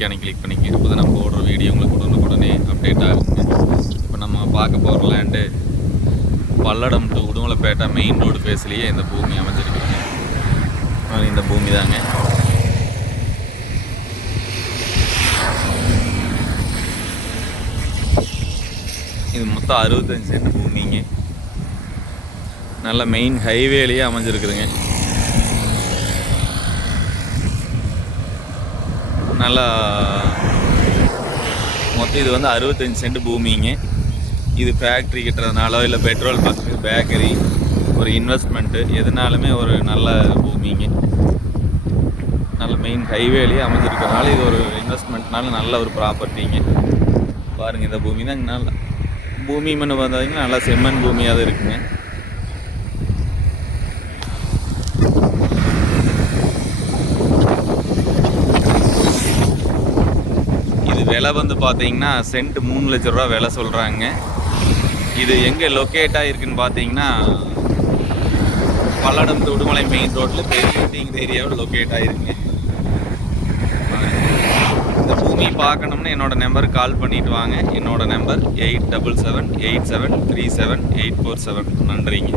ஐக்கானை கிளிக் பண்ணிக்க. அப்போ தான் நம்ம போடுற வீடியோ உங்களுக்கு உடனே அப்டேட் ஆகுங்க. இப்போ நம்ம பார்க்க போகிற land Palladam to Udumalaipettai main road பேஸ்லேயே இந்த பூமி அமைஞ்சிருக்குங்க. இந்த பூமி தாங்க. இது மொத்தம் 65 சென்ட் பூமிங்க. நல்ல மெயின் ஹைவேலேயே அமைஞ்சிருக்குதுங்க. நல்லா மொத்தம் இது வந்து 65 சென்ட் பூமிங்க. இது ஃபேக்ட்ரி கட்டுறதுனாலோ இல்லை பெட்ரோல் பங்கு, பேக்கரி, ஒரு இன்வெஸ்ட்மெண்ட்டு எதுனாலுமே ஒரு நல்ல பூமிங்க. நல்ல மெயின் ஹைவேலேயே அமைஞ்சிருக்கிறதுனால இது ஒரு இன்வெஸ்ட்மெண்ட்னால நல்ல ஒரு ப்ராப்பர்ட்டிங்க. பாருங்கள், இந்த பூமி தான் நல்லா பூமி மண்ணு பார்த்தீங்கன்னா நல்லா செம்மண் பூமியாக தான் இருக்குங்க. இது விலை வந்து பார்த்தீங்கன்னா சென்ட் 3 லட்ச ரூபா விலை சொல்கிறாங்க. இது எங்கே லொக்கேட் ஆகிருக்குன்னு பார்த்தீங்கன்னா பல்லடம் டு உடுமலை மெயின் ரோட்டில் பெரியங்கிற ஏரியாவில் லொக்கேட் ஆகிருக்குங்க. இந்த பூமி பார்க்கணும்னு என்னோடய நம்பருக்கு கால் பண்ணிவிட்டு வாங்க. என்னோடய நம்பர் 8778737847. நன்றிங்க.